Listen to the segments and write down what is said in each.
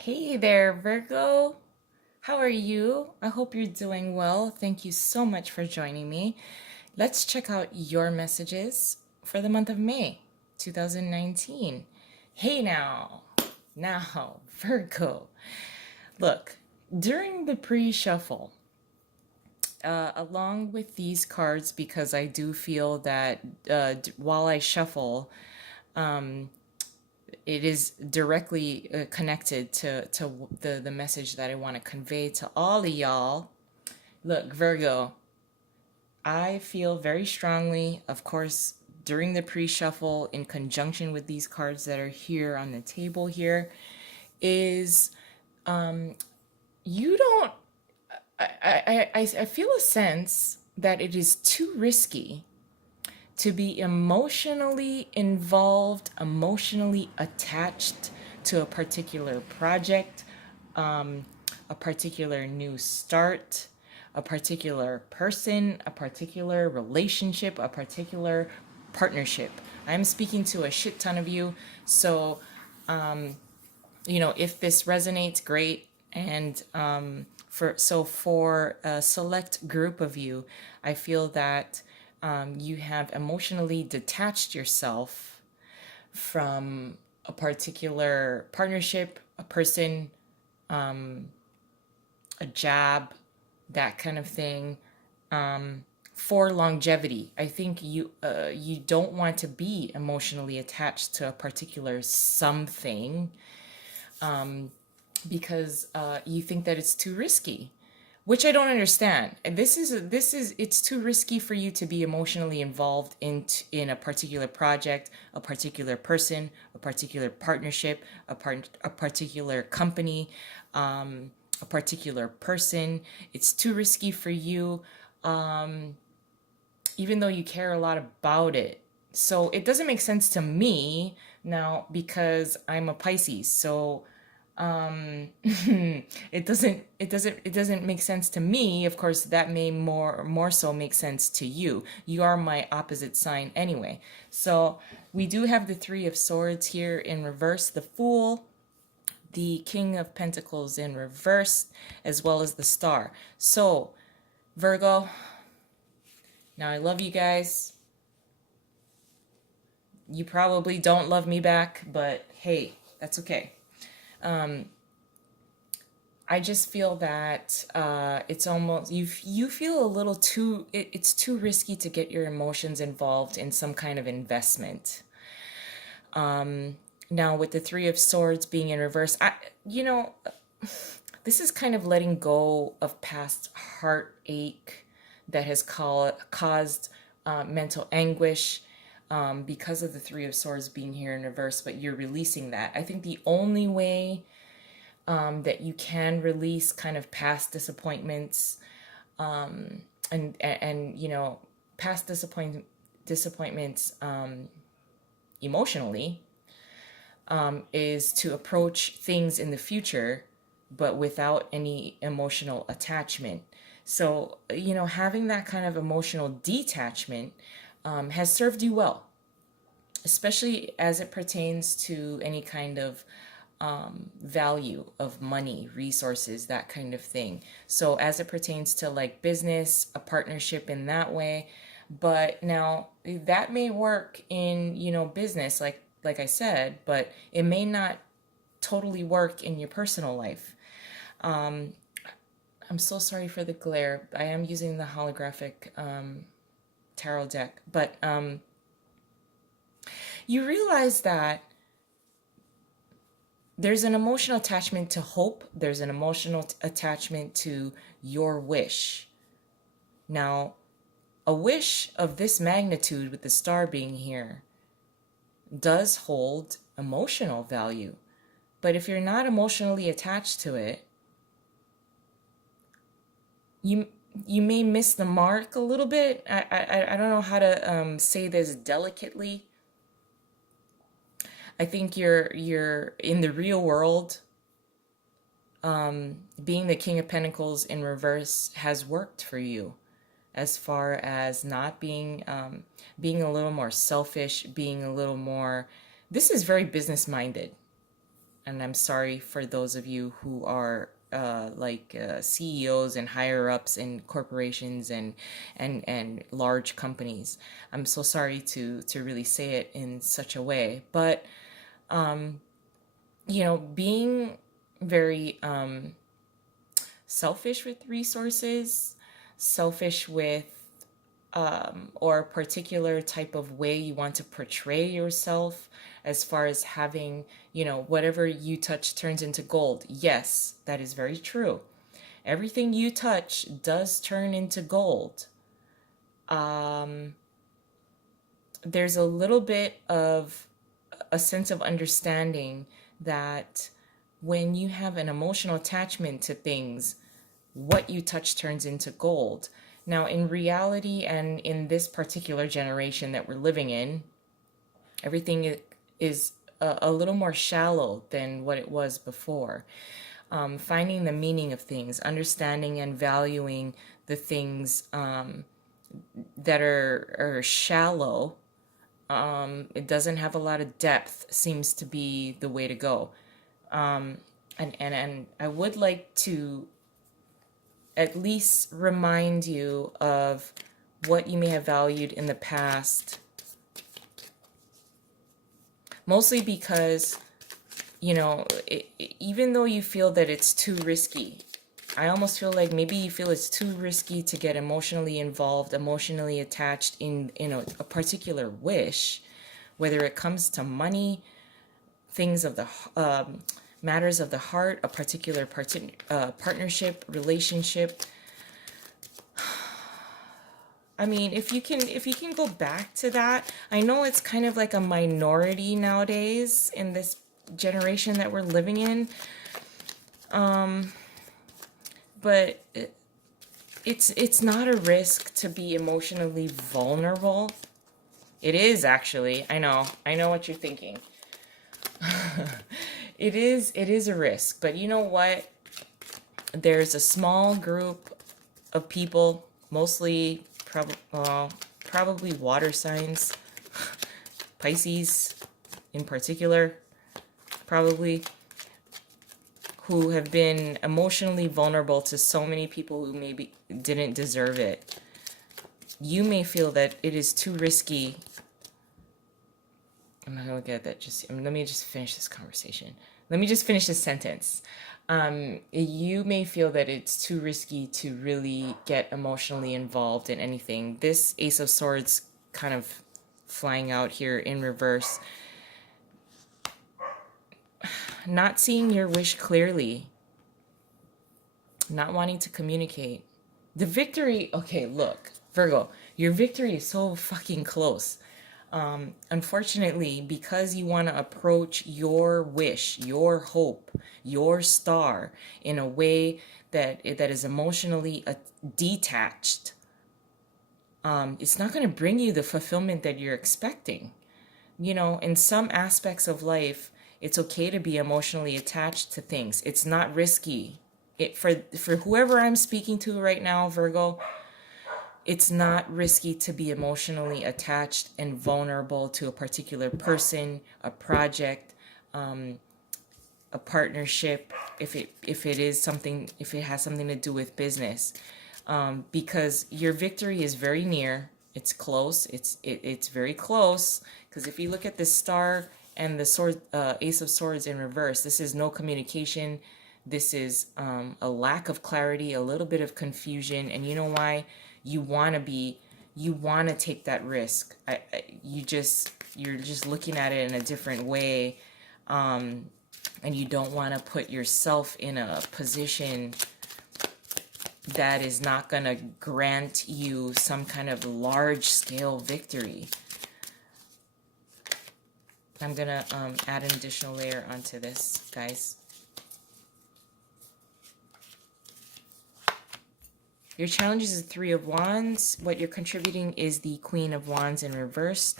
Hey there, Virgo. How are you? I hope you're doing well. Thank you so much for joining me. Let's check out your messages for the month of May 2019. Hey now, Virgo. Look, during the pre shuffle, along with these cards, because I do feel that while I shuffle, it is directly connected to the message that I want to convey to all of y'all. Look, Virgo, I feel very strongly, of course, during the pre-shuffle, in conjunction with these cards that are here on the table here, is you don't. I feel a sense that it is too risky to be emotionally involved, emotionally attached to a particular project, a particular new start, a particular person, a particular relationship, a particular partnership. I'm speaking to a shit ton of you. So, if this resonates, great. And for a select group of you, I feel that you have emotionally detached yourself from a particular partnership, a person, a job, that kind of thing, for longevity. I think you don't want to be emotionally attached to a particular something because you think that it's too risky, which I don't understand. And this is it's too risky for you to be emotionally involved in a particular project, a particular person, a particular partnership, a particular company, a particular person. It's too risky for you, even though you care a lot about it. So it doesn't make sense to me now because I'm a Pisces. So it doesn't make sense to me. Of course, that may more so make sense to you. You are my opposite sign anyway. So we do have the Three of Swords here in reverse, the Fool, the King of Pentacles in reverse, as well as the Star. So Virgo, now I love you guys. You probably don't love me back, but hey, that's okay. I just feel that it's almost you feel a little too it's too risky to get your emotions involved in some kind of investment. Now with the Three of Swords being in reverse, this is kind of letting go of past heartache that has caused mental anguish because of the Three of Swords being here in reverse, but you're releasing that. I think the only way that you can release kind of past disappointments, and past disappointments emotionally, is to approach things in the future but without any emotional attachment. So having that kind of emotional detachment has served you well, especially as it pertains to any kind of value of money, resources, that kind of thing. So as it pertains to like business, a partnership in that way. But now that may work in, business, like I said, but it may not totally work in your personal life. I'm so sorry for the glare. I am using the holographic tarot deck, but you realize that there's an emotional attachment to hope. There's an emotional attachment to your wish. Now, a wish of this magnitude with the star being here does hold emotional value. But if you're not emotionally attached to it, you may miss the mark a little bit. I don't know how to say this delicately. I think you're in the real world. Being the King of Pentacles in reverse has worked for you, as far as not being a little more selfish, being a little more. This is very business minded. and I'm sorry for those of you who are CEOs and higher ups in corporations and large companies. I'm so sorry to really say it in such a way, but being very selfish with resources, selfish with or a particular type of way you want to portray yourself, as far as having, whatever you touch turns into gold. Yes, that is very true. Everything you touch does turn into gold. There's a little bit of a sense of understanding that when you have an emotional attachment to things, what you touch turns into gold. Now, in reality, and in this particular generation that we're living in, everything is a little more shallow than what it was before. Finding the meaning of things, understanding and valuing the things that are shallow, it doesn't have a lot of depth, seems to be the way to go. And I would like to at least remind you of what you may have valued in the past. Mostly because, even though you feel that it's too risky, I almost feel like maybe you feel it's too risky to get emotionally involved, emotionally attached in a particular wish, whether it comes to money, things of the matters of the heart, a particular partnership, relationship. I mean, if you can go back to that, I know it's kind of like a minority nowadays in this generation that we're living in. But it's not a risk to be emotionally vulnerable. It is actually. I know what you're thinking. It is a risk, but you know what? There's a small group of people, mostly probably water signs, Pisces in particular, probably, who have been emotionally vulnerable to so many people who maybe didn't deserve it. You may feel that it is too risky. I'm not gonna get that. Let me just finish this conversation. Let me just finish this sentence. You may feel that it's too risky to really get emotionally involved in anything. This Ace of Swords kind of flying out here in reverse. Not seeing your wish clearly. Not wanting to communicate. The victory, okay, look, Virgo, your victory is so fucking close. Unfortunately, because you want to approach your wish, your hope, your star in a way that is emotionally detached, it's not going to bring you the fulfillment that you're expecting. In some aspects of life, it's okay to be emotionally attached to things. It's not risky. For whoever I'm speaking to right now, Virgo, it's not risky to be emotionally attached and vulnerable to a particular person, a project, a partnership, if it has something to do with business, because your victory is very near. It's close. It's very close, because if you look at the star and the sword, Ace of Swords in reverse, this is no communication. This is a lack of clarity, a little bit of confusion, and you know why? You want to take that risk. You're just looking at it in a different way, and you don't want to put yourself in a position that is not going to grant you some kind of large-scale victory. I'm going to add an additional layer onto this, guys. Your challenge is the Three of Wands. What you're contributing is the Queen of Wands in reverse.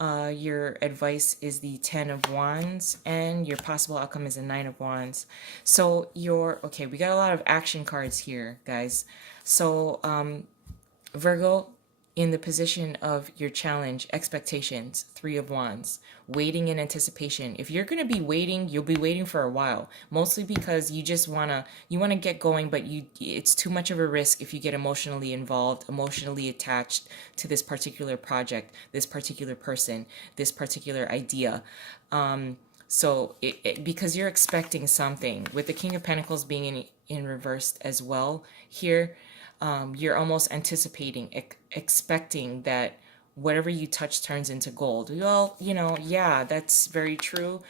Your advice is the Ten of Wands, and your possible outcome is the Nine of Wands. So okay, we got a lot of action cards here, guys. So Virgo, in the position of your challenge, expectations, Three of Wands, waiting in anticipation. If you're going to be waiting, you'll be waiting for a while, mostly because you want to get going, but it's too much of a risk if you get emotionally involved, emotionally attached to this particular project, this particular person, this particular idea. So because you're expecting something, with the King of Pentacles being in reversed as well here, you're almost anticipating, expecting that whatever you touch turns into gold. Well, yeah, that's very true.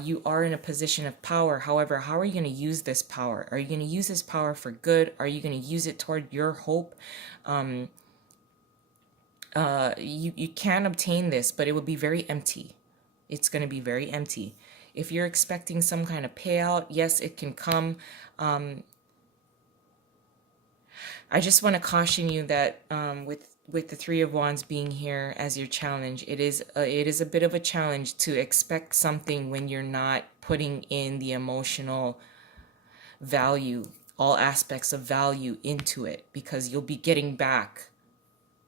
You are in a position of power. However, how are you going to use this power? Are you going to use this power for good? Are you going to use it toward your hope? You can obtain this, but it would be very empty. It's going to be very empty. If you're expecting some kind of payout, yes, it can come. I just want to caution you that with the Three of Wands being here as your challenge, it is a bit of a challenge to expect something when you're not putting in the emotional value, all aspects of value into it, because you'll be getting back.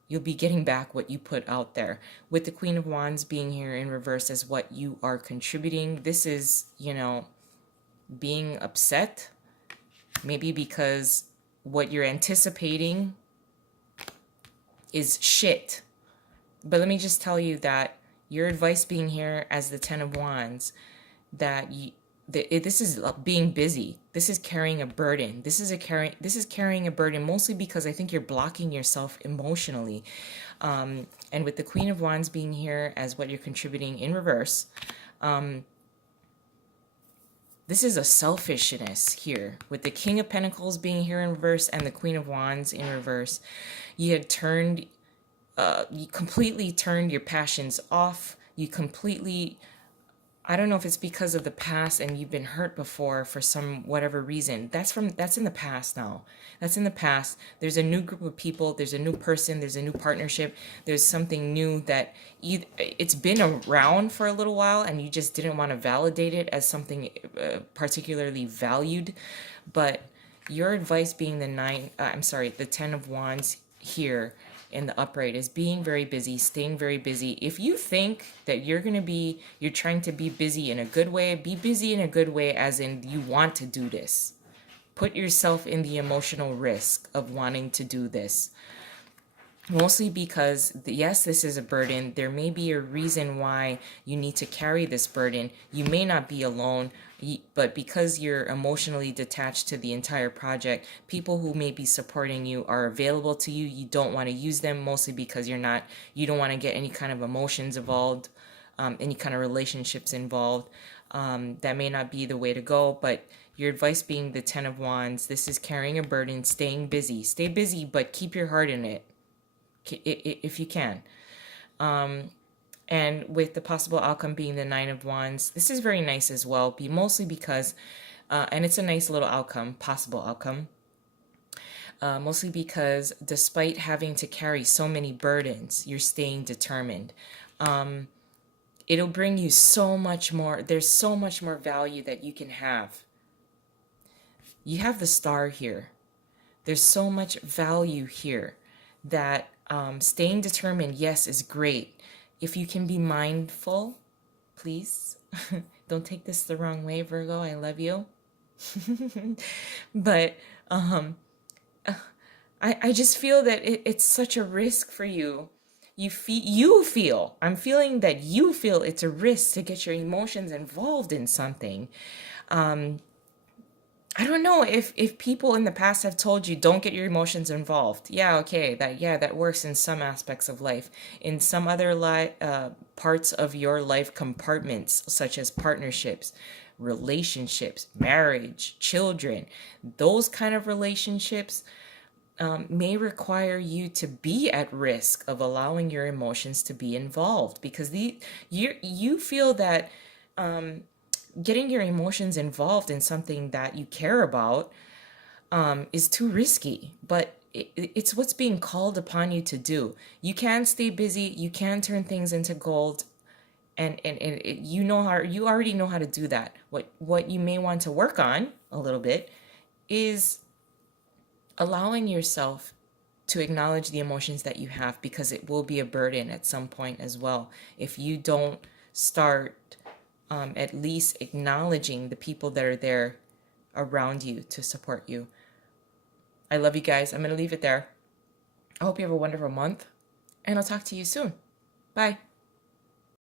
You'll be getting back what you put out there. With the Queen of Wands being here in reverse as what you are contributing, this is, being upset, maybe because what you're anticipating is shit. But let me just tell you that your advice being here as the Ten of Wands, that this is being busy. This is carrying a burden. This is carrying a burden mostly because I think you're blocking yourself emotionally. And with the Queen of Wands being here as what you're contributing in reverse, this is a selfishness here. With the King of Pentacles being here in reverse and the Queen of Wands in reverse, you completely turned your passions off. You completely, I don't know if it's because of the past and you've been hurt before for some whatever reason. That's in the past now. That's in the past. There's a new group of people. There's a new person. There's a new partnership. There's something new that it's been around for a little while and you just didn't want to validate it as something particularly valued. But your advice being the Ten of Wands here in the upright is being very busy, staying very busy. If you think that you're trying to be busy in a good way, be busy in a good way as in you want to do this. Put yourself in the emotional risk of wanting to do this. Mostly because, yes, this is a burden. There may be a reason why you need to carry this burden. You may not be alone, but because you're emotionally detached to the entire project, people who may be supporting you are available to you. You don't want to use them, mostly because you don't want to get any kind of emotions involved, any kind of relationships involved. That may not be the way to go, but your advice being the Ten of Wands, this is carrying a burden, staying busy. Stay busy, but keep your heart in it if you can. And with the possible outcome being the Nine of Wands, this is very nice as well, mostly because, and it's a nice little outcome, possible outcome, mostly because despite having to carry so many burdens, you're staying determined. It'll bring you so much more. There's so much more value that you can have. You have the Star here. There's so much value here that staying determined, yes, is great. If you can be mindful, please, don't take this the wrong way, Virgo, I love you. But I just feel that it's such a risk for you. I'm feeling that you feel it's a risk to get your emotions involved in something. I don't know if people in the past have told you don't get your emotions involved. Yeah, okay, that works in some aspects of life. In some other parts of your life compartments, such as partnerships, relationships, marriage, children, those kind of relationships may require you to be at risk of allowing your emotions to be involved, because you feel that getting your emotions involved in something that you care about is too risky, but it's what's being called upon you to do. You can stay busy, you can turn things into gold, and you already know how to do that. What you may want to work on a little bit is allowing yourself to acknowledge the emotions that you have, because it will be a burden at some point as well if you don't start at least acknowledging the people that are there around you to support you. I love you guys. I'm going to leave it there. I hope you have a wonderful month, and I'll talk to you soon. Bye.